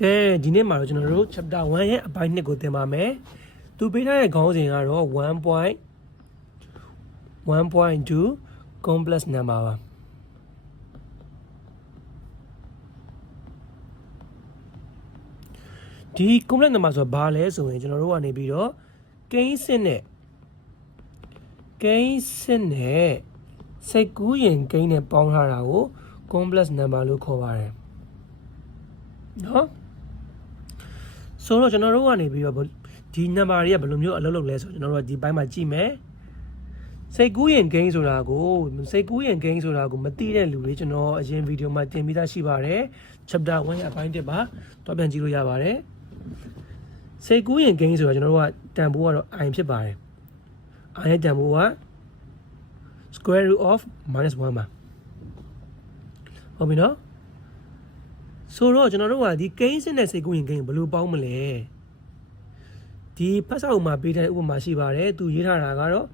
ကဲဒီနေ့မှာတော့ကျွန်တော်တို့ chapter 1ရဲ့အပိုင်း2ကိုသင်ပါမယ်သူပေးထားတဲ့ခေါင်းစဉ်ကတော့1.2 complex number ပါဒီ complex number ဆိုတာဘာလဲဆိုရင်ကျွန်တော်တို့ကနေပြီးတော့ကိန်းစစ်နဲ့စိတ်ကူးရင်ကိန်းနဲ့ပေါင်းထားတာကို complex number လို့ခေါ်ပါတယ်နော်ဆိုတော့ကျွန်တော်တို့ကနေပြီးတော့ဒီ number တွေကဘယ်လိုမျိုးအလုပ်လုပ်လဲဆိုကျွန်တော်တို့ကဒီဘိုင်းမှာကြည့်မယ်စိတ်ကူးရင်ကိန်းဆိုတာကိုမသိတဲ့လူတွေကျွန်တော်အရင်ဗီဒီယိုမှာတင်ပြီးသားရှိပါတယ် chapter 1ရဲ့အပိုင်း1ပါတော့ပြန်ကြည့်လို့ရပါတယ်စိတ်ကူးရင်ကိန်းဆိုတာကျွန်တော်တို့ကတန်ဖိုးကတော့ i ဖြစ်ပါတယ် i ရဲ့တန်ဖိုးက square root of -1 ပါဟုတ်ပြီနော်ဆိုတော့ကျွန်တော်တို့ကဒီကိန်းစစ်နဲ့စိတ်ကူးရင်ကိန်းဘယ်လိုပေါင်းမလဲဒီဖတ်စာအုပ်မှာပေးထားတဲ့ဥပမာရှိပါတယ်သူရေးထားတာကတော့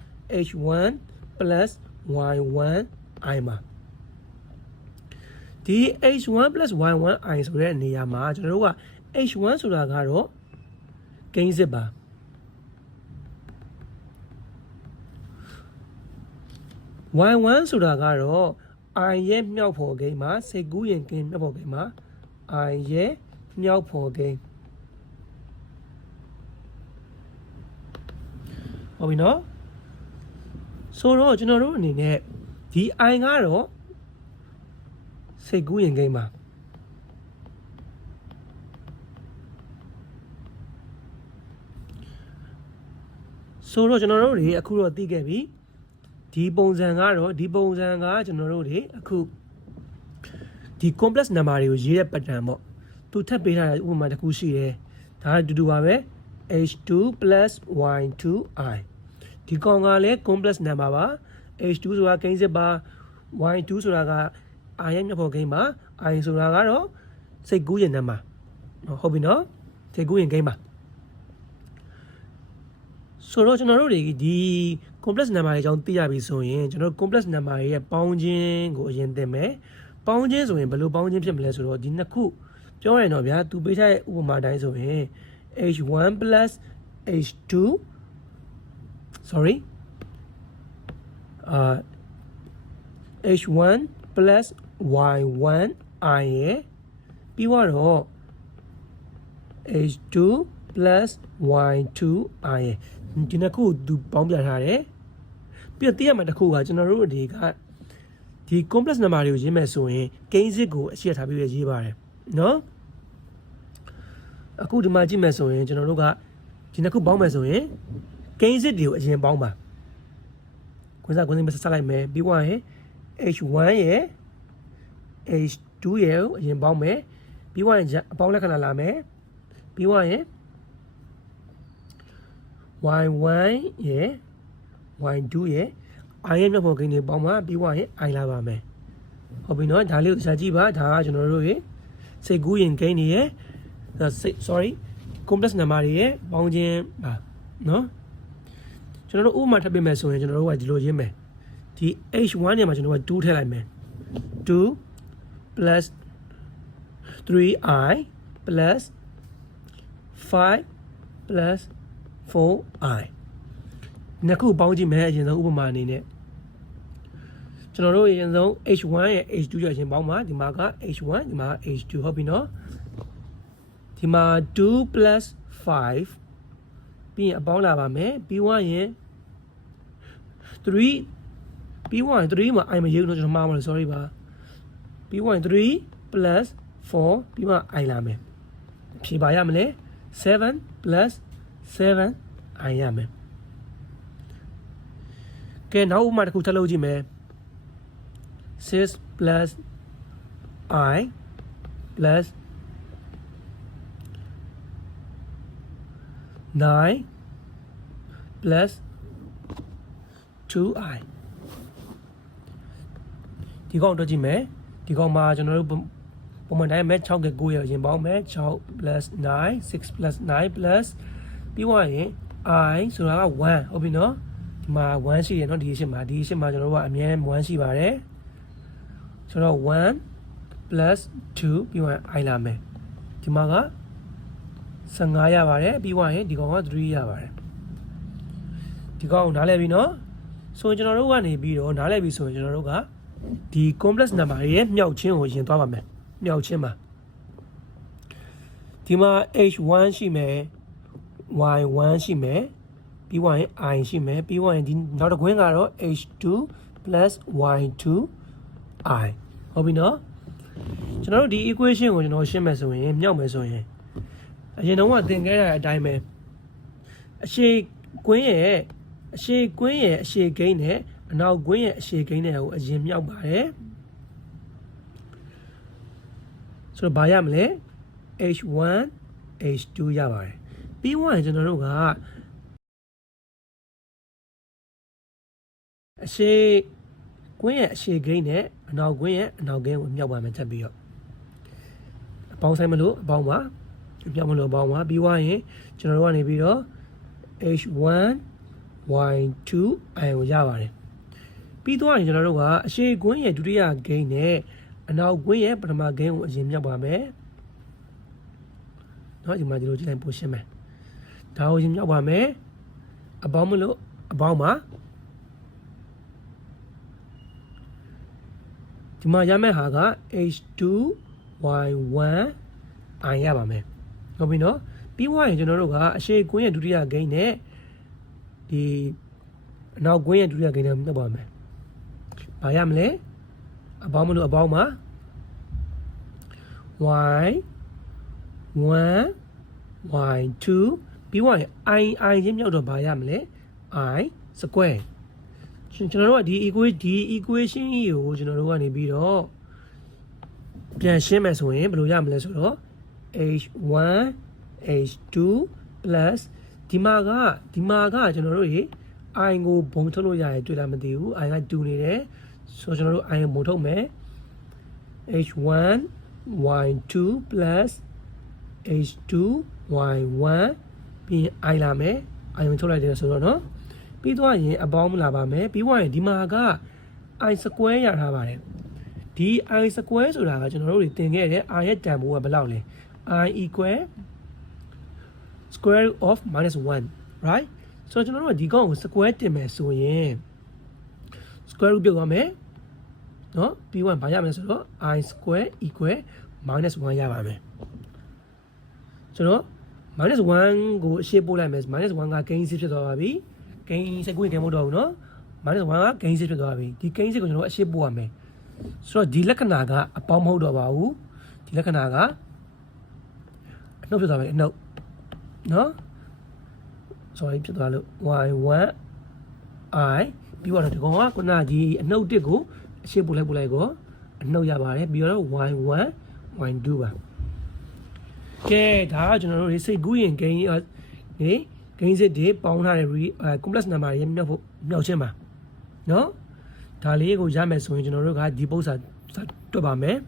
h1 plus y1 i မှာဒီ h1 plus y1 i ဆိုတဲ့နေရာမှာကျွန်တော်တို့က h1 ဆိုတာကတော့ကိန်းစစ်ပါy1 ဆိုတာကတော့ i ရဲ့မြောက်ဖော်ကိန်းမှာစိတ်ကူးရင်ကိန်းမြောက်ဖော်ကိန်းမှာ i ရဲ့မြောက်ဖော်ကိန်းဟုတ်ပြီနော်ဆိုတော့ကျွန်တော်တို့အနေနဲ့ဒီ i ကတော့စိတ်ကူးရင်ကိန်းပါဆိုတော့ကျွန်တော်တို့တွေအခုတော့သိခဲ့ပြီဒီပုံစံကကျွန်တော်တို့တွေအခုဒီ complex number တွေကိုရေးတဲ့ pattern ပေါ့သူထပ်ပေးထားတဲ့ဥပမာတစ်ခုရှိတယ်ဒါအတူတူပါပဲ h2 plus y2i ဒီကောင်ကလည်း complex number ပါ h2 ဆိုတာကိန်းစစ်ပါ y2 ဆိုတာက i ရဲ့မြောက်ဖော်ကိန်းပါ i ဆိုတာကတော့စိတ်ကူးရင် number ဟုတ်ပြီနော်စိတ်ကူးရင်ကိန်းပါဆိုတော့ကျွန်တော်တို့တွေဒီ complex number တွေအကြောင်းသိရပြီဆိုရင်ကျွန်တော်တို့ complex number တွေရဲ့ပေါင်းခြင်းကိုအရင်သင်မယ်ပေါင်းခြင်းဆိုရင်ဘယ်လိုပေါင်းခြင်းဖြစ်မလဲဆိုတော့ဒီနှစ်ခုပြောရရင်တော့ဗျာသူပေးထားတဲ့ဥပမာတိုင်းဆိုရင် h1 plus h2 h1 plus y1 i ရဲ့ပြီးတော့ h2 plus y2 i ရဲ့ဒီနှစ်ခုသူပေါင်းပြထားတယ်ပြီးတော့သိရမှာတစ်ခုကကျွန်တော်တို့တွေကဒီ complex number တွေကိုရေးမယ်ဆိုရင်ကိန်းစစ်ကိုအရှင်းထားပြီးရေးပါတယ်နော်အခုဒီမှာကြည့်မယ်ဆိုရင်ကျွန်တော်တို့ကဒီနှစ်ခုပေါင်းမယ်ဆိုရင်ကိန်းစစ်တွေကိုအရင်ပေါင်းပါခွန်းစားခွန်းစင်းမဆက်လိုက်မယ်ပြီးတော့ရင် h1 ရဲ့ h2 ရဲ့ကိုအရင်ပေါင်းမယ်ပြီးတော့ရင်အပေါင်းလက္ခဏာလာမယ်ပြီးတော့ရင်y1 ရဲ့ y2 ရဲ့ i ရဲ့မြောက်ဖော်ကိန်းတွေပေါင်းမှာပြီးတော့ရင် i လာပါမယ်ဟုတ်ပြီနော်ဒါလေးကိုတစ်ခြားကြည့်ပါဒါကကျွန်တော်တို့ရေစိတ်ကူးရင်ကိန်းတွေရဲ့complex number တွေရဲ့ပေါင်းခြင်းပါနော်ကျွန်တော်တို့ဥပမာထပ်ပေးမယ်ဆိုရင်ကျွန်တော်တို့ကဒီလိုရေးမယ်ဒီ h1 เนี่ยမှာကျွန်တော်က2ထည့်လိုက်မယ်2 plus 3i plus 5 plus 4i နှစ်ခုပေါင်းကြည့်မယ်အရင်ဆုံးဥပမာအနေနဲ့ကျွန်တော်တို့အရင်ဆုံး h1 ရဲ့ h2 ရဲ့အရင်ပေါင်းပါဒီမှာက h1 ဒီမှာ h2 ဟုတ်ပြီနော်ဒီမှာ2 plus 5ပြီးရင်အပေါင်းလာပါမယ်ပြီးွားရင်3ပြီးွားရင်3မှာ i မရေးဘူးတော့ကျွန်တော်မှားပါလို့ sorry ပါပြီးွားရင်3 plus 4ပြီးမှ i လာမယ်ဖြေပါရမလဲ7 plus 7 i ရမယ်ကဲနောက်ဥပမာတစ်ခုထပ်လုပ်ကြည့်မယ်6 plus i plus 9 plus 2i ဒီကောင်တော့ကြည့်မယ်ဒီကောင်မှာကျွန်တော်တို့ပုံမှန်တိုင်းမဲ့6က9ရဲ့အရင်ပေါင်းမယ်6 plus 9 6 plus 9 plus ပြီးွားရင် i ဆိုတာက1ဟုတ်ပြီနော်ဒီမှာ1ရှိတယ်နော်ဒီအရှင်းမှာကျွန်တော်တို့ကအမြဲ1ရှိပါတယ်ဆိုတော့1 plus 2ပြီးတော့ i လာမယ် ဒီမှာက15ရပါတယ်ပြီးသွားရင်ဒီကောင်က3ရပါတယ်ဒီကောင်နားလည်ပြီနော်ဆိုရင်ကျွန်တော်တို့ကနေပြီးတော့နားလည်ပြီဆိုရင်ကျွန်တော်တို့ကဒီ complex number ရဲ့မြောက်ချင်းကိုရင်သွားပါမယ်မြောက်ချင်းမှာဒီမှာ h1 ရှိမယ် y1 ရှိမယ်ပြီးသွားရင် i ရှိမယ်ပြီးသွားရင်ဒီနောက်တစ်ခွင်းကတော့ h2 plus y2 i ဟုတ်ပြီနော်ကျွန်တော်တို့ဒီ equation ကိုကျွန်တော်ရှင်းမယ်ဆိုရင်မြောက်မယ်ဆိုရင်အရင်တုန်းကသင်ခဲ့တဲ့အတိုင်းပဲအရှေ့ကွင်းရဲ့အရှေ့ကွင်းရဲ့အရှေ့ကိန်းနဲ့အနောက်ကွင်းရဲ့အရှေ့ကိန်းနဲ့ကိုအရင်မြောက်ပါတယ်ဆိုတော့ဘာရမလဲ h1 h2 ရပါတယ်ပြီးသွားရင်ကျွန်တော်တို့ကအရှေ့ကွင်းရဲ့အရှေ့ကိန်းနဲ့အနောက်ကွင်းရဲ့အနောက်ကိန်းကိုမြောက်ပါမယ်ထပ်ပြီးတော့အပေါင်းဆိုင်မလို့အပေါင်းပါမြောက်မလို့အပေါင်းပါပြီးသွားရင်ကျွန်တော်တို့ကနေပြီးတော့ h1 y2 i ကိုရပါတယ်ပြီးသွားရင်ကျွန်တော်တို့ကအရှေ့ကွင်းရဲ့ဒုတိယဂိမ်းနဲ့အနောက်ကွင်းရဲ့ပထမဂိမ်းကိုအရင်မြောက်ပါမယ်เนาะဒီမှာဒီလိုကြည့်လိုက်ပို့ရှင်းမယ်ဒါကိုရင်မြောက်ပါမယ်အပေါင်းမလို့အပေါင်းပါဒီမှာရမယ့်ဟာက h2 y1 i ရပါမယ်ဟုတ်ပြီเนาะပြီးသွားရင်ကျွန်တော်တို့ကအရှေ့ကွင်းရဲ့ဒုတိယဂိမ်းနဲ့ဒီအနောက်ကွင်းရဲ့ဒုတိယဂိမ်းနဲ့မြတ်ပါမယ်။ဘာရမလဲ။အပေါင်းမလို့အပေါင်းမှာ y1 y2 ပြီးသွားရင် i ချင်းမြောက်တော့ဘာရမလဲ i square ကျွန်တော်တို့ကဒီ equation ကြီးကိုကျွန်တော်တို့ကနေပြီးတော့ပြန်ရှင်းမယ်ဆိုရင်ဘယ်လိုရမလဲဆိုတော့ h1 h2 plus ဒီမှာကကျွန်တော်တို့ရေ i ကိုဘုံထုတ်လို့ရတယ်တွေ့လားမသိဘူး i က2နေတယ်ဆိုတော့ကျွန်တော်တို့ i ကိုဘုံထုတ်မယ် h1 y2 plus h2 y1 ပြီးရင် i လာမယ် i ကိုထုတ်လိုက်တယ်ဆိုတော့เนาะပြီးသွားရင်အပေါင်းလာပါမယ်ပြီးသွားရင်ဒီမှာက i square ရထားပါတယ်ဒီ i square ဆိုတာကကျွန်တော်တို့တွေသင်ခဲ့တဲ့ i ရဲ့တန်ဖိုးကဘယ်လောက်လဲ i equal square root of -1 right ဆိုတော့ကျွန်တော်တို့ကဒီကောင်ကို square တင်မယ်ဆိုရင် square root ပြုတ်သွားမယ်เนาะပြီးရင်ဘာရမလဲဆိုတော့ i square equal -1 ရပါမယ်ဆိုတော့ -1 ကိုအရှေ့ပို့လိုက်မယ်-1ကဂိမ်းစစ်ဖြစ်သွားပါပြီဂိမ်းစစ်ကိုဂိမ်းမဟုတ်တော့ဘူးเนาะ-1ကဂိမ်းစစ်ဖြစ်သွားပြီဒီဂိမ်းစစ်ကိုကျွန်တော်တို့အရှေ့ပို့ရမယ်ဆိုတော့ဒီလက္ခဏာကအပေါင်းမဟုတ်တော့ပါဘူးဒီလက္ခဏာကအနှုတ်ဖြစ်သွားပြီအနှုတ်เนาะ sorry ဖြစ်သွားလို့ y1 i ပြီးတော့ဒီကောင်ကခုနဒီအနှုတ်1ကိုအရှေ့ပို့လိုက်ကိုအနှုတ်ရပါတယ်ပြီးတော့ y1 y2 ပါကဲဒါကကျွန်တော်တို့စိတ်ကူးရင်ဂိမ်းစစ်တွေပေါင်းထားတဲ့ complex number ရဲ့မြောက်ချင်းပါเนาะဒါလေးကိုရမယ်ဆိုရင်ကျွန်တော်တို့ကဒီပုံစံတွက်ပါမယ်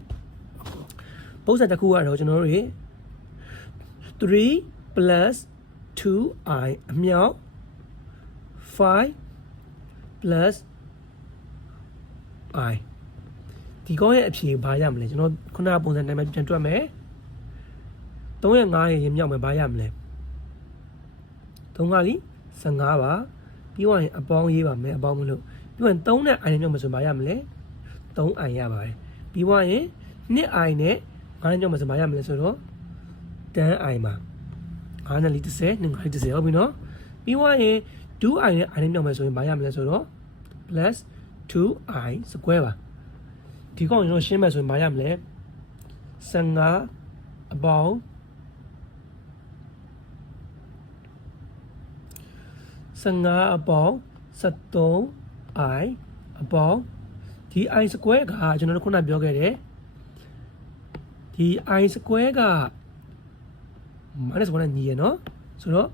ပုံစံတစ်ခုကတော့ကျွန်တော်တို့3 plus 2i အမြောက်5 plus i ဒီကောရဲ့အဖြေဘာရမလဲကျွန်တော်ခုနကပုံစံတိုင်းမှာပြန်တွက်မယ်3ရဲ့5ရဲ့ရင်မြောက်မယ်ဘာရမလဲ3ကလီ15ပါပြီးသွားရင်အပေါင်းရေးပါမယ်အပေါင်းမလို့ပြီးရင်3နဲ့ i နဲ့မြောက်မယ်ဆိုဘာရမလဲ 3i ရပါတယ်ပြီးသွားရင် 2i နဲ့5နဲ့မြောက်မယ်ဆိုဘာရမလဲဆိုတော့ 10i မှာ5နဲ့လီ30 2 5လီ30ဟုတ်ပြီနော်ပြီးသွားရင် 2i နဲ့ i နဲ့မြောက်မယ်ဆိုရင်ဘာရမလဲဆိုတော့ plus 2i square ပါဒီကောင်ကျွန်တော်ရှင်းမယ်ဆိုရင်ဘာရမလဲ15အပေါင်း15အပေါင်း 73i အပေါင်းဒီ i square ကကျွန်တော်တို့ခုနပြောခဲ့တယ်ဒီ i square က -1 နဲ့ညီရနော်ဆိုတော့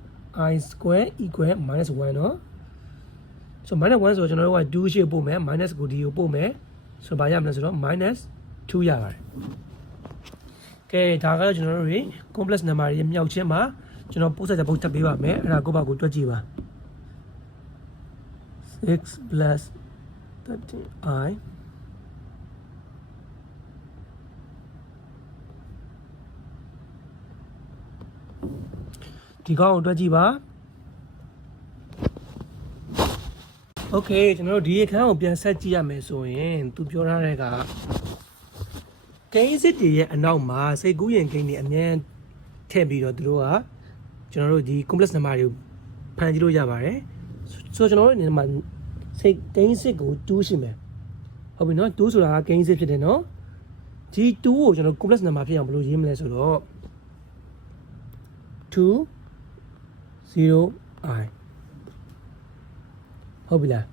i square equal -1 နော်ဆိုတော့ -1 ဆိုတော့ကျွန်တော်တို့က2ရှေ့ပို့မယ် minus ကိုဒီကိုပို့မယ်ဆိုတော့ဘာရမလဲဆိုတော့ -2 ရပါတယ်ကဲဒါကတော့ကျွန်တော်တို့တွေ complex number ရဲ့မြောက်ချင်းမှာကျွန်တော်ပို့ဆက်တဲ့ပုံထပ်ပေးပါမယ်အဲ့ဒါကိုယ့်ဘာကိုတွက်ကြည့်ပါ6 plus 13i ဒီကောင်ကိုတွက်ကြည့်ပါโอเคကျွန်တော်တို့ဒီအခန်းကိုပြန်ဆက်ကြည့်ရမယ်ဆိုရင်သူပြောထားတဲ့ကကိန်းစစ်တွေရဲ့အနောက်မှာစိတ်ကူးရင်ကိန်းတွေအများထည့်ပြီးတော့သူတို့ကကျွန်တော်တို့ဒီ complex number တွေကိုဖန်တီးလို့ရပါတယ်ဆိုတော့ကျွန်တော်တို့ဒီမှာစိတ်ကိန်းစစ်ကို2ရှိမယ်ဟုတ်ပြီနော်2ဆိုတာကကိန်းစစ်ဖြစ်တယ်နော်ဒီ2ကိုကျွန်တော် complex number ဖြစ်အောင်ဘယ်လိုရေးမလဲဆိုတော့2 0i ဟုတ်ပြီလား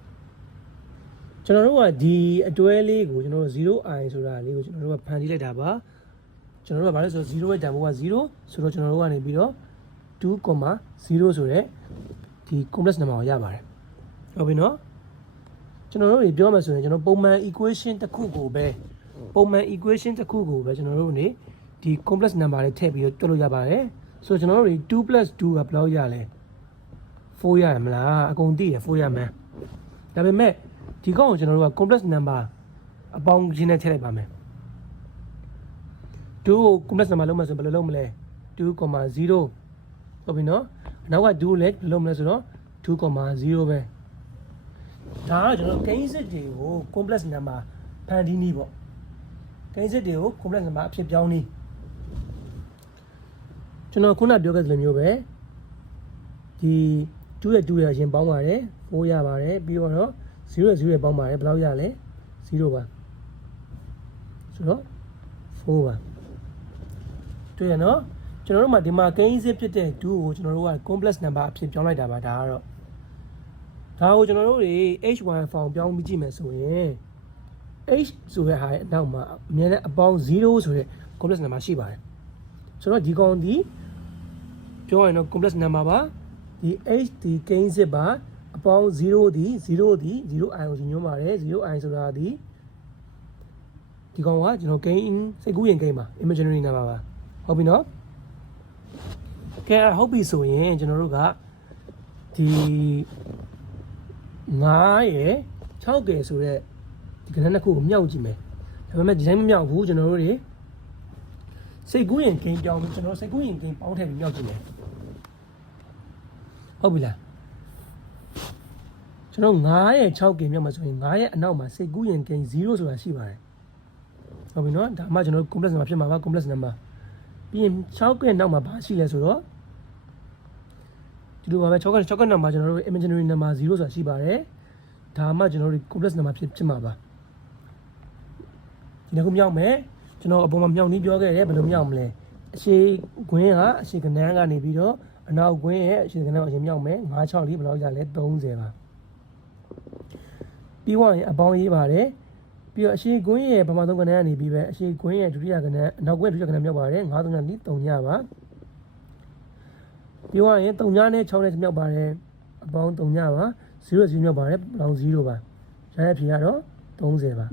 ကျွန်တော်တို့ကဒီအတွဲလေးကိုကျွန်တော်တို့ 0i ဆိုတာလေးကိုကျွန်တော်တို့ကဖန်တီးလိုက်တာပါကျွန်တော်တို့ကဘာလဲဆိုတော့0ရဲ့တန်ဖိုးက0ဆိုတော့ကျွန်တော်တို့ကနေပြီးတော့2.0ဆိုတဲ့ဒီ complex number ကိုရပါတယ်ဟုတ်ပြီနော်ကျွန်တော်တို့တွေပြောမှဆိုရင်ကျွန်တော်ပုံမှန် equation တစ်ခုကိုပဲကျွန်တော်တို့နေဒီ complex number တွေထည့်ပြီးတော့တွက်လို့ရပါတယ်ဆိုတော့ကျွန်တော်တို့တွေ2 + 2ကဘယ်လောက်ရလဲ4ရရမလားအကုန်သိရ4ရမယ်ဒါပေမဲ့ဒီကောင်ကိုကျွန်တော်တို့က complex number အပေါင်းချင်းနဲ့ထည့်လိုက်ပါမယ်2ကို complex number လုံးမှဆိုဘယ်လိုလုပ်မလဲ 2.0 ဟုတ်ပြီနော်အနောက်က2ကိုလည်းဘယ်လိုလုပ်မလဲဆိုတော့ 2.0 ပဲဒါကကျွန်တော်ကိန်းစစ်တွေကို complex number ဖန်တီးနည်းပေါ့ကိန်းစစ်တွေကို complex number အဖြစ်ပြောင်းနည်းကျွန်တော်ခုနပြောခဲ့သလိုမျိုးပဲဒီ2ရဲ့2ရဲ့အရင်ပေါင်းပါတယ်4ရပါတယ်ပြီးတော့0ရဲ့0ရဲ့ပေါင်းပါတယ်ဘယ်လောက်ရလဲ0ပါဆိုတော့4ပါတွေ့ရနော်ကျွန်တော်တို့မှာဒီမှာကိန်းစစ်ဖြစ်တဲ့2ကိုကျွန်တော်တို့က complex number အဖြစ်ပြောင်းလိုက်တာပါဒါကတော့ဒါကိုကျွန်တော်တို့တွေ h1 form ပြောင်းပြီးကြည့်မယ်ဆိုရင် h ဆိုတဲ့ဟာရဲ့အနောက်မှာအမြဲတမ်းအပေါင်း0ဆိုတဲ့ complex number ရှိပါတယ်ဆိုတော့ဒီကောင်ဒီပြောရရင်တော့ complex number ပါဒီ h ဒီကိန်းစစ်ပါအပေါင်း0ဒီ 0i ကိုညွှန်းပါတယ် 0i ဆိုတာဒီကောင်ကကျွန်တော်ကိန်းစိတ်ကူးရင်ကိန်းပါ imaginary number ပါဟုတ်ပြီနော်ကဲဟုတ်ပြီဆိုရင်ကျွန်တော်တို့ကဒီ9ရယ်6ရယ်ဆိုတဲ့ဒီကဏ္ဍနှစ်ခုကိုမြောက်ကြည့်မယ်ဒါပေမဲ့ဒီတိုင်းမမြောက်ဘူးကျွန်တော်တို့တွေစိတ်ကူးရင်ကိန်းပြောင်းပြီးကျွန်တော်စိတ်ကူးရင်ကိန်းပေါင်းထည့်ပြီးမြောက်ကြည့်မယ်ဟုတ်ပြီလားကျွန်တော်9ရဲ့6ကိန်းမြောက်မှာဆိုရင်9ရဲ့အနောက်မှာစိတ်ကူးရင်ကိန်း0ဆိုတာရှိပါတယ်ဟုတ်ပြီနော်ဒါမှကျွန်တော် complex number ဖြစ်မှာပါ complex number ပြီးရင်6ရဲ့နောက်မှာဘာရှိလဲဆိုတော့ဒီလိုပါပဲ6ကနောက်မှာကျွန်တော်တို့ imaginary number 0ဆိုတာရှိပါတယ်ဒါမှကျွန်တော်တို့ complex number ဖြစ်မှာပါဒီနေ့ကိုမြောက်မယ်ကျွန်တော်အပေါ်မှာမြောက်နည်းပြောခဲ့တယ်ဘယ်လိုမြောက်မလဲအရှိခွင်းကအရှိကနန်းကနေပြီးတော့အနောက်ခွင်းရဲ့အရှိကနန်းကိုအရင်မြောက်မယ်9 6 4ဘယ်လောက်ရလဲ30ပါပြီးသွားရင်အပေါင်းရေးပါတယ်ပြီးတော့အရှိခွင်းရဲ့ပမာသုံးကနန်းကနေပြီးပဲအရှိခွင်းရဲ့ဒုတိယကနန်းအနောက်ခွင်းဒုတိယကနန်းမြောက်ပါတယ်9 3 4 3ညပါပြီးသွားရင်3ညနဲ့6နဲ့မြောက်ပါတယ်အပေါင်း3ညပါ0 0မြောက်ပါတယ်ပေါင်း0ပါရတဲ့ဖြေကတော့30ပါ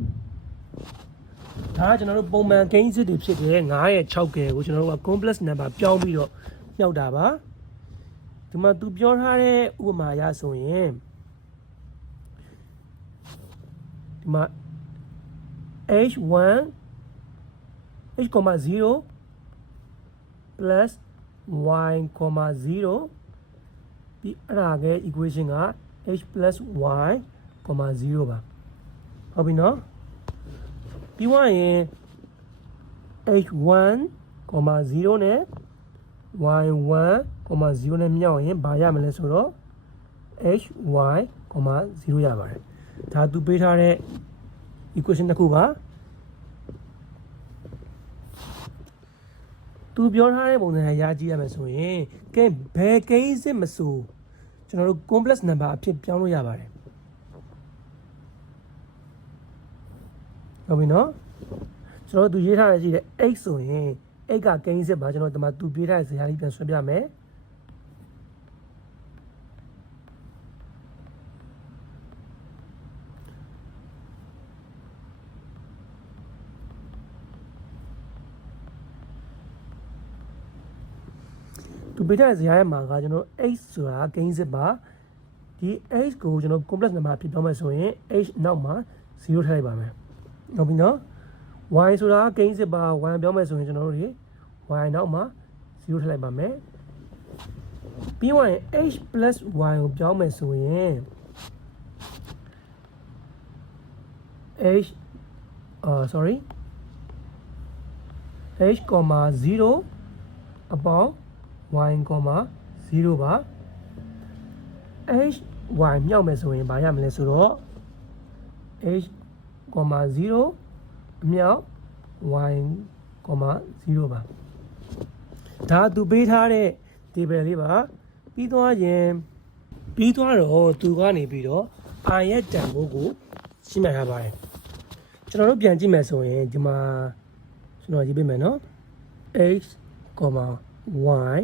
ဒါကကျွန်တော်တို့ပုံမှန်ကိန်းစစ်တွေဖြစ်တဲ့9ရဲ့6ကဲကိုကျွန်တော်တို့က complex number ပြောင်းပြီးတော့မြောက်တာပါဒီမှာသူပြောထားတဲ့ဥပမာအရဆိုရင်ဒီမှာ h1 h,0 plus y,0 ပြီးအဲ့ဒါက equation က h plus y, 0ပါဟုတ်ပြီနော်ပြီးသွားရင် h1, 0နဲ့ y1, 0နဲ့မြောက်ရင်ဘာရမလဲဆိုတော့ h, y, 0ရပါတယ်ဒါသူပေးထားတဲ့ equation တစ်ခုပါသူပြောထားတဲ့ပုံစံအရာကြည့်ရမယ်ဆိုရင်ကဲဘယ်ကိန်းစစ်မဆိုကျွန်တော်တို့ complex number အဖြစ်ပြောင်းလို့ရပါတယ်ဟုတ်ပြီနော်ကျွန်တော်တို့ရေးထားရရှိတဲ့ x ဆိုရင် x ကကိန်းစစ်ပါကျွန်တော်ဒီမှာသူပေးထားတဲ့ဇာတ်လေးပြန်ဆွဲပြမယ်သူပေးထားတဲ့ဇာတ်ရဲ့မှာကကျွန်တော် x ဆိုတာကိန်းစစ်ပါဒီ x ကိုကျွန်တော် complex number ဖြစ်တော့မယ်ဆိုရင် h နောက်မှာ0ထည့်လိုက်ပါမယ်ဟုတ်ပြီနော် y ဆိုတာကိန်းစစ်ပါ y ပြောမယ်ဆိုရင်ကျွန်တော်တို့တွေ y နောက်မှာ0ထည့်လိုက်ပါမယ် ပြီးသွားရင် h plus y ကိုပြောင်းမယ်ဆိုရင် h sorry h 0 upon y 0ပါ h y မြောက်မယ်ဆိုရင်ဘာရမလဲဆိုတော့ h 0အမြောက် y 0ပါဒါသူပေးထားတဲ့ table လေးပါပြီးသွားတော့သူကနေပြီးတော့ i ရဲ့တန်ဖိုးကိုရှင်းမှတ်ထားပါတယ်ကျွန်တော်တို့ပြန်ကြည့်မယ်ဆိုရင်ဒီမှာကျွန်တော်ရေးပေးမယ်နော် h, y,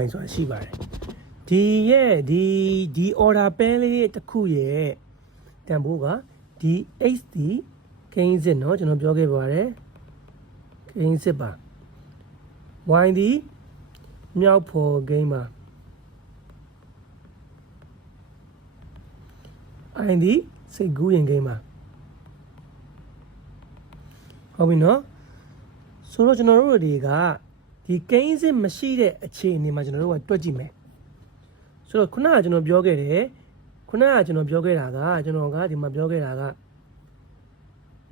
i ဆိုတာရှိပါတယ်ဒီ order pen လေးတစ်ခုရဲ့တန်ဖိုးကဒီ h ဒီကိန်းစစ်เนาะကျွန်တော်ပြောခဲ့ပါတယ်ကိန်းစစ်ပါ y ဒီမြောက်ဖော်ကိန်းပါ i ဒီစိတ်ကူးရင်ကိန်းပါဟုတ်ပြီเนาะဆိုတော့ကျွန်တော်တို့တွေကဒီကိန်းစစ်မရှိတဲ့အခြေအနေမှာကျွန်တော်တို့ကတွက်ကြည့်မယ်ဆိုတော့ခုနကကျွန်တော်ပြောခဲ့တာကကျွန်တော်ကဒီမှာပြောခဲ့တာက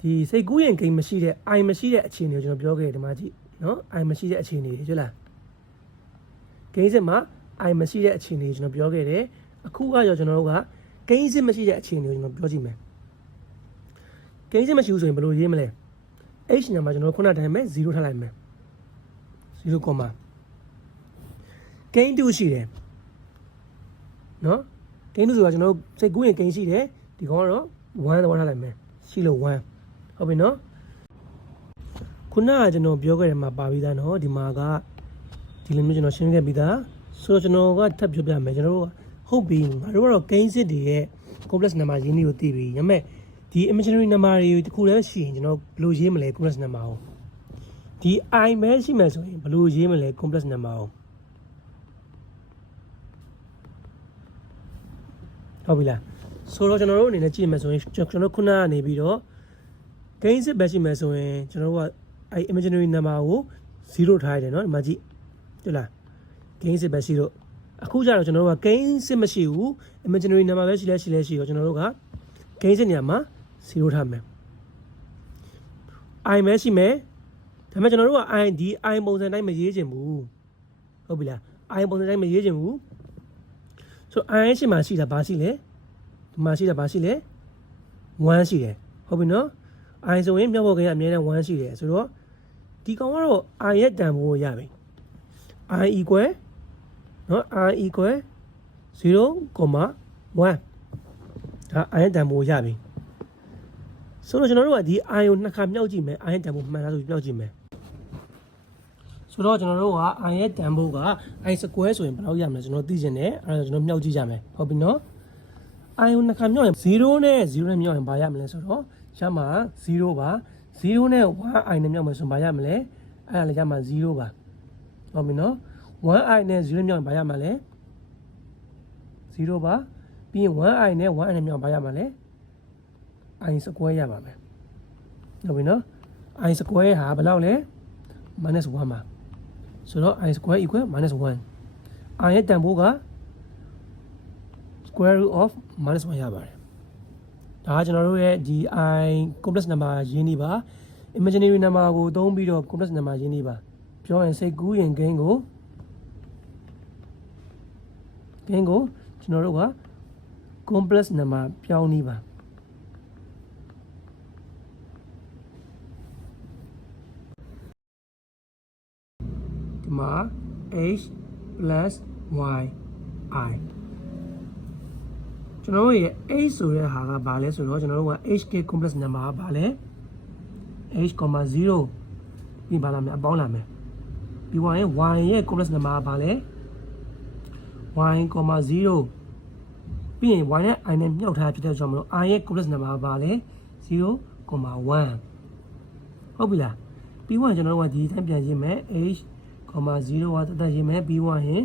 ဒီစိတ်ကူးရင်ကိန်းမရှိတဲ့ i မရှိတဲ့အခြေအနေကိုကျွန်တော်ပြောခဲ့တယ်ဒီမှာကြည့်နော် i မရှိတဲ့အခြေအနေတွေဟုတ်လားကိန်းစစ်မှာ i မရှိတဲ့အခြေအနေကိုကျွန်တော်ပြောခဲ့တယ်အခုကကျွန်တော်တို့ကကိန်းစစ်မရှိတဲ့အခြေအနေကိုကျွန်တော်ပြောကြည့်မယ်ကိန်းစစ်မရှိဘူးဆိုရင်ဘယ်လိုရေးမလဲ h ညမှာကျွန်တော်ခုနတိုင်းမဲ့0ထားလိုက်မယ်0 comma ကိန်း2ရှိတယ်နော်ကိန်း2ဆိုတာကျွန်တော်စိတ်ကူးရင်ကိန်းရှိတယ်ဒီကောင်ကတော့1တော့ထားလိုက်မယ်ရှိလို့1ဟုတ်ပြီနော်ခုနကကျွန်တော်ပြောခဲ့တယ်မှာပါပြီးသားနော်ဒီမှာကဒီလိုမျိုးကျွန်တော်ရှင်းခဲ့ပြီးသားဆိုတော့ကျွန်တော်ကထပ်ပြောပြမယ်ကျွန်တော်တို့ဟုတ်ပြီငါတို့ကတော့ကိန်းစစ်တွေရဲ့ complex number ရင်းနှီးကိုသိပြီဒါပေမဲ့ဒီ imaginary number တွေတခုလည်းရှိရင်ကျွန်တော်ဘယ်လိုရေးမလဲ complex number ကိုဒီ i ပဲရှိမယ်ဆိုရင်ဘယ်လိုရေးမလဲ complex number ကိုဟုတ်ပြီလားဆိုတော့ကျွန်တော်တို့အနေနဲ့ကြည့်မယ်ဆိုရင်ကျွန်တော်ခုနကနေပြီးတော့ gain စစ်ပဲရှိမယ်ဆိုရင်ကျွန်တော်တို့ကအဲ imaginary number ကို0ထားရတယ်เนาะဒီမှာကြည့်ဟုတ်လား gain စစ်ပဲရှိတော့အခုကျတော့ကျွန်တော်တို့က gain စစ်မရှိဘူး imaginary number ပဲရှိတော့ကျွန်တော်တို့က gain စစ်နေရာမှာ0ထားမယ် i ပဲရှိမယ်ဒါပေမဲ့ကျွန်တော်တို့က i ဒီ i ပုံစံတိုင်းမရေးချင်ဘူးဟုတ်ပြီလား i ပုံစံတိုင်းမရေးချင်ဘူးဆို i ရှိမှရှိတာဘာရှိလဲဒီမှာရှိတာဘာရှိလဲ1ရှိတယ်ဟုတ်ပြီနော် i ဆိုရင်မြောက်ဘက်ကအမြဲတမ်း1ရှိတယ်ဆိုတော့ဒီကောင်ကတော့ i ရဲ့တန်ဖိုးကိုရပြီ i equal နော် i equal 0,1 ဒါ i ရဲ့တန်ဖိုးကိုရပြီဆိုတော့ကျွန်တော်တို့ကဒီ i ကိုနှစ်ခါမြောက်ကြည့်မယ် i ရဲ့တန်ဖိုးမှန်လားဆိုပြီးမြောက်ကြည့်မယ်ဆိုတော့ကျွန်တော်တို့က i ရဲ့တန်ဖိုးက i square ဆိုရင်ဘယ်လောက်ရမလဲကျွန်တော်သိချင်တယ်အဲ့ဒါကျွန်တော်မြောက်ကြည့်ကြမယ်ဟုတ်ပြီနော် i ကိုနှစ်ခါမြောက်ရင်0နဲ့0နဲ့မြောက်ရင်ဘာရမလဲဆိုတော့ရမှာ0ပါ0နဲ့ 1i နဲ့မြောက်မယ်ဆိုရင်ဘာရမလဲအဲ့ဒါလည်းရမှာ0ပါဟုတ်ပြီနော် 1i နဲ့0နဲ့မြောက်ရင်ဘာရမှာလဲ0ပါပြီးရင် 1i နဲ့ 1i နဲ့မြောက်ဘာရမှာလဲ i square ရပါမယ်ဟုတ်ပြီနော် i square ဟာဘယ်လောက်လဲ -1 ပါဆိုတော့ i square equal -1 i ရဲ့တန်ဖိုးက square root of -1 ရပါတယ်ဒါကကျွန်တော်တို့ရဲ့ဒီ i complex number ရင်းနှီးပါ imaginary number ကိုသုံးပြီးတော့ complex number ရင်းနှီးပါပြောရင်စိတ်ကူးရင် gain ကိုကျွန်တော်တို့က complex number ပြောင်းနှီးပါဒီမှာ h plus y i ကျွန်တော်တို့ရဲ့ h ဆိုတဲ့ဟာကဘာလဲဆိုတော့ကျွန်တော်တို့က hk complex number ကဘာလဲ h, 0ပြီးပါလာမယ်အပေါင်းလာမယ်ပြီးသွားရင် y ရဲ့ complex number ကဘာလဲ y, 0ပြီးရင် y နဲ့ i နဲ့မြောက်ထားဖြစ်တဲ့ကြောင့်မလို့ i ရဲ့ complex number ကဘာလဲ 0,1 ဟုတ်ပြီလားပြီးသွားရင်ကျွန်တော်တို့ကဒီတိုင်းပြန်ရေးမယ် h, 0ကတက်ရေးမယ်ပြီးသွားရင်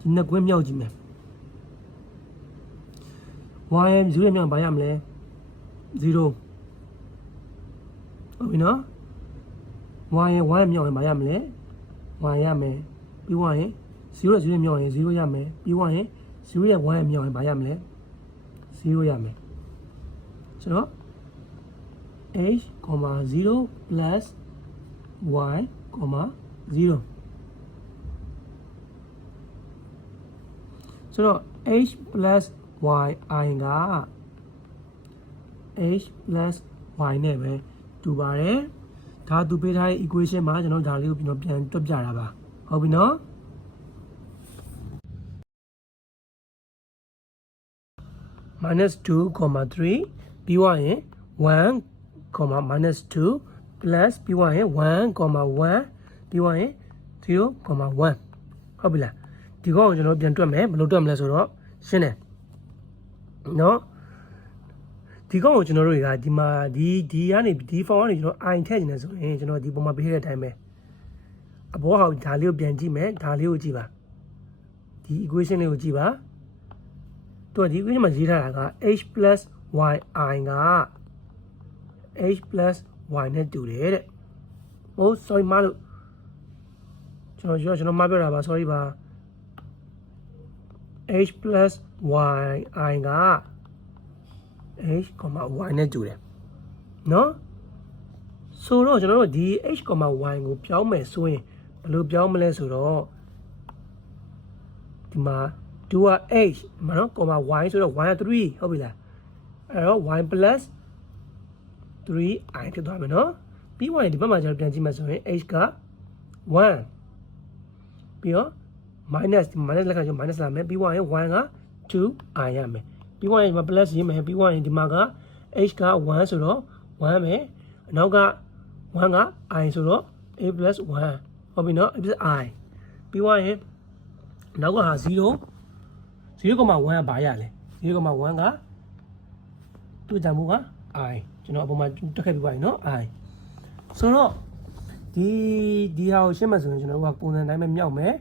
ဒီနှစ်ကွင်းမြောက်ကြည့်မယ် y 0ရဲ့မြောက်ဘာရမလဲ0ဟုတ်ပြီနော် y ရဲ့ 1 မြောက်ရင်ဘာရမလဲ y ရမယ်ပြီးသွားရင် 0ရဲ့0ရဲ့မြောက်ရင်0ရမယ်ပြီးသွားရင်0ရဲ့1ရဲ့မြောက်ရင်ဘာရမလဲ0ရမယ်ဆိုတော့ h, 0 plus y, 0ဆိုတော့ h plus y i က h plus y နဲ့ပဲတူပါတယ်ဒါသူပေးထားတဲ့ equation မှာကျွန်တော်ဒါလေးကိုပြန်တွက်ပြတာပါဟုတ်ပြီနော်-2, 3ပြီးသွားရင်1, -2 plus ပြီးသွားရင်1, 1ပြီးသွားရင်0, 1ဟုတ်ပြီလားဒီကောင်ကိုကျွန်တော်ပြန်တွက်မယ်ဘယ်လိုတွက်မလဲဆိုတော့ရှင်းတယ်နော်ဒီကောင်ကိုကျွန်တော်တို့တွေကဒီမှာဒီကနေဒီ form ကနေကျွန်တော် i ထည့်နေတယ်ဆိုရင်ကျွန်တော်ဒီပုံမှာပေးတဲ့အတိုင်းပဲအဘောဟာဒါလေးကိုပြန်ကြည့်မယ်ဒါလေးကိုကြည့်ပါဒီ equation လေးကိုကြည့်ပါတော့ဒီ equation မှာရေးထားတာက h plus y i က h plus y နဲ့တူတယ်တဲ့ဟို sorry မလို့ကျွန်တော်မပြောတာပါ sorry ပါ h plus y i က h, y နဲ့တူတယ်နော်ဆိုတော့ကျွန်တော်တို့ဒီ h, y ကိုပြောင်းမယ်ဆိုရင်ဘယ်လိုပြောင်းမလဲဆိုတော့ဒီမှာ2က h မနော် y ဆိုတော့ y က3ဟုတ်ပြီလားအဲ့တော့ y plus 3i ဖြစ်သွားမယ်နော်ပြီးသွားရင်ဒီဘက်မှာကျွန်တော်ပြန်ကြည့်မှဆိုရင် h က1ပြီးတော့ minus လက်ကကျ minus လာမယ်ပြီးသွားရင် y က 2i ရမယ်ပြီးသွားရင်ဒီမှာ plus ရေးမယ်ပြီးသွားရင်ဒီမှာက h က1ဆိုတော့1မယ်အနောက်က1က i ဆိုတော့ a plus 1ဟုတ်ပြီနော် a plus i ပြီးသွားရင်နောက်ကဟာ0 0.1 ကဘာရလဲ 0.1 ကသူ့တန်ဖိုးက i ကျွန်တော်အပေါ်မှာတွက်ခဲ့ပြီးပါပြီနော် i ဆိုတော့ဒီဟာကိုရှင်းမှဆိုရင်ကျွန်တော်တို့ကပုံစံတိုင်းပဲမြောက်မယ်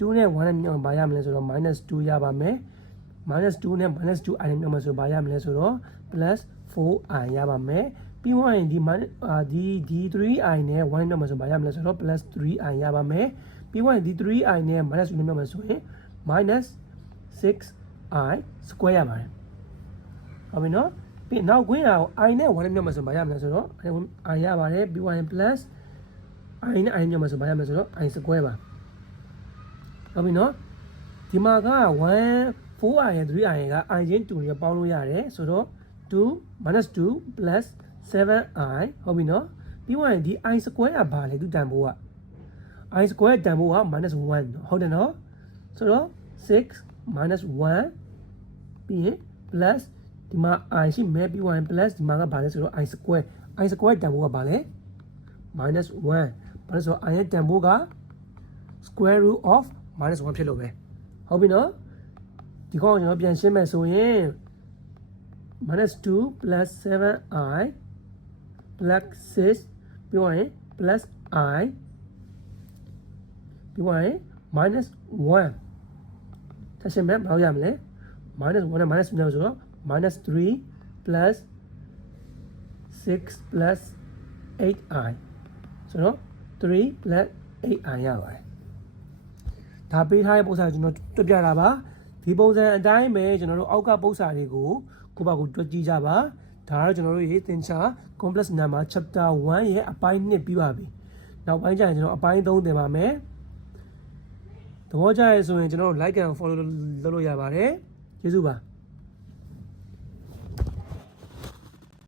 2နဲ့1နဲ့မြောက်ဘာရမလဲဆိုတော့ -2 ရပါမယ်-2နဲ့-2i နဲ့မြောက်မှဆိုဘာရမလဲဆိုတော့ +4i ရပါမယ်ပြီးသွားရင်ဒီ 3i နဲ့1နဲ့မြောက်မှဆိုဘာရမလဲဆိုတော့ +3i ရပါမယ်ပြီးသွားရင်ဒီ 3i နဲ့-2နဲ့မြောက်မှဆိုရင် -6i square ရပါတယ်ဟုတ်ပြီနော်ပြီးနောက်ခွင်းရအောင် i နဲ့1နဲ့မြောက်မှဆိုဘာရမလဲဆိုတော့ i ရပါတယ်ပြီးသွားရင် plus i နဲ့ i မြောက်မှဆိုဘာရမလဲဆိုတော့ i square ပါဟုတ်ပြီနော်ဒီမှာက 4i နဲ့ 3i က i ချင်းတူနေပေါင်းလို့ရတယ်ဆိုတော့ 2 plus 7i ဟုတ်ပြီနော်ပြီးသွားရင်ဒီ i square ကဘာလဲသူတန်ဖိုးက i square တန်ဖိုးက -1 ဟုတ်တယ်နော်ဆိုတော့ 6 -1 ပြီးရင် plus ဒီမှာ i ရှိမယ်ပြီးသွားရင် plus ဒီမှာကဘာလဲဆိုတော့ i square တန်ဖိုးကဘာလဲ -1 ဘာလို့ဆိုတော့ i ရဲ့တန်ဖိုးက square root of -1 ဖြစ်လို့ပဲဟုတ်ပြီနော်ဒီကောင်ကျွန်တော်ပြန်ရှင်းမယ်ဆိုရင်-2 plus 7i plus 6ပြီးသွားရင် plus iပြီးသွားရင် -1ဆက်ရှင်းမယ်ဘာလို့ရမလဲ -1 နဲ့ -2 နဲ့ဆိုတော့ -3 plus 6 plus 8i ဆိုတော့3 plus 8i ရပါတယ်ဒါပေးထားတဲ့ပုံစံကျွန်တော်တွက်ပြတာပါဒီပုံစံအတိုင်းပဲကျွန်တော်တို့အောက်ကပုံစံတွေကိုကိုယ့်ဘာကိုတွက်ကြည့်ကြပါဒါကတော့ကျွန်တော်တို့ရေသင်္ချာ complex number chapter 1ရဲ့အပိုင်း2ပြီးပါပြီနောက်ပိုင်းကျရင်ကျွန်တော်အပိုင်း3သင်ပါမယ်သဘောကျရဲဆိုရင်ကျွန်တော်တို့ like and follow လုပ်လို့ရပါတယ်ကျေးဇူးပါ